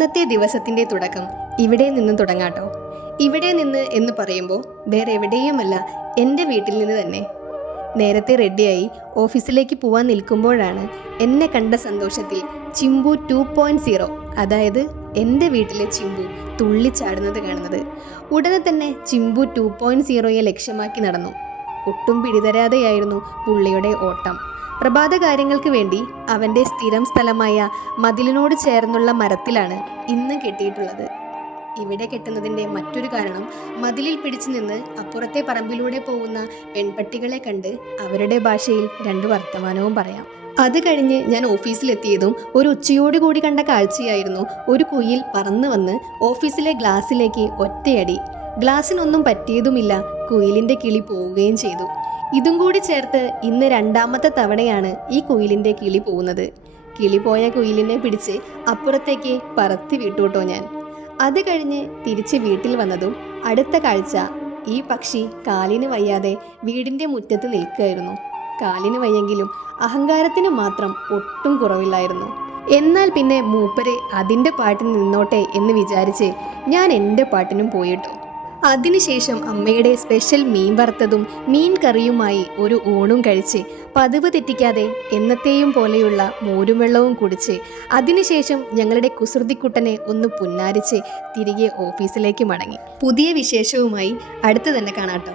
ഇന്നത്തെ ദിവസത്തിൻ്റെ തുടക്കം ഇവിടെ നിന്ന് തുടങ്ങാട്ടോ. ഇവിടെ നിന്ന് എന്ന് പറയുമ്പോൾ വേറെ എവിടെയുമല്ല, എൻ്റെ വീട്ടിൽ നിന്ന് തന്നെ. നേരത്തെ റെഡിയായി ഓഫീസിലേക്ക് പോവാൻ നിൽക്കുമ്പോഴാണ് എന്നെ കണ്ട സന്തോഷത്തിൽ ചിമ്പു 2.0, അതായത് എൻ്റെ വീട്ടിലെ ചിമ്പു തുള്ളിച്ചാടുന്നത് കാണുന്നത്. ഉടനെ തന്നെ ചിമ്പു 2.0യെ ലക്ഷ്യമാക്കി നടന്നു. ഒട്ടും പിടിതരാതെയായിരുന്നു പുള്ളിയുടെ ഓട്ടം. പ്രഭാത കാര്യങ്ങൾക്ക് വേണ്ടി അവൻ്റെ സ്ഥിരം സ്ഥലമായ മതിലിനോട് ചേർന്നുള്ള മരത്തിലാണ് ഇന്ന് കെട്ടിയിട്ടുള്ളത്. ഇവിടെ കെട്ടുന്നതിൻ്റെ മറ്റൊരു കാരണം മതിലിൽ പിടിച്ചു നിന്ന് അപ്പുറത്തെ പറമ്പിലൂടെ പോകുന്ന പെൺപട്ടികളെ കണ്ട് അവരുടെ ഭാഷയിൽ 2 വർത്തമാനവും പറയാം. അത് കഴിഞ്ഞ് ഞാൻ ഓഫീസിലെത്തിയതും ഒരു ഉച്ചയോടുകൂടി കണ്ട കാഴ്ചയായിരുന്നു. ഒരു കുയിൽ പറന്നു വന്ന് ഓഫീസിലെ ഗ്ലാസ്സിലേക്ക് ഒറ്റയടി. ഗ്ലാസ്സിനൊന്നും പറ്റിയതുമില്ല, കുയിലിൻ്റെ കിളി പോവുകയും ചെയ്തു. ഇതും കൂടി ചേർത്ത് ഇന്ന് 2ാമത്തെ തവണയാണ് ഈ കുയിലിൻ്റെ കിളി പോകുന്നത്. കിളി പോയ കുയിലിനെ പിടിച്ച് അപ്പുറത്തേക്ക് പറത്തി വിട്ടുട്ടോ ഞാൻ. അത് കഴിഞ്ഞ് തിരിച്ച് വീട്ടിൽ വന്നതും അടുത്ത കാഴ്ച, ഈ പക്ഷി കാലിന് വയ്യാതെ വീടിൻ്റെ മുറ്റത്ത് നിൽക്കുകയായിരുന്നു. കാലിന് വയ്യെങ്കിലും അഹങ്കാരത്തിന് മാത്രം ഒട്ടും കുറവില്ലായിരുന്നു. എന്നാൽ പിന്നെ മൂപ്പര് അതിൻ്റെ പാട്ടിന് നിന്നോട്ടെ എന്ന് വിചാരിച്ച് ഞാൻ എൻ്റെ പാട്ടിനും പോയിട്ടോ. അതിനുശേഷം അമ്മയുടെ സ്പെഷ്യൽ മീൻ വറുത്തതും മീൻ കറിയുമായി ഒരു ഊണും കഴിച്ച് പതിവ് തെറ്റിക്കാതെ എന്നത്തെയും പോലെയുള്ള മോരും വെള്ളവും കുടിച്ച് അതിനുശേഷം ഞങ്ങളുടെ കുസൃതിക്കുട്ടനെ ഒന്ന് പുന്നാരിച്ച് തിരികെ ഓഫീസിലേക്ക് മടങ്ങി. പുതിയ വിശേഷവുമായി അടുത്ത് തന്നെ കാണാട്ടോ.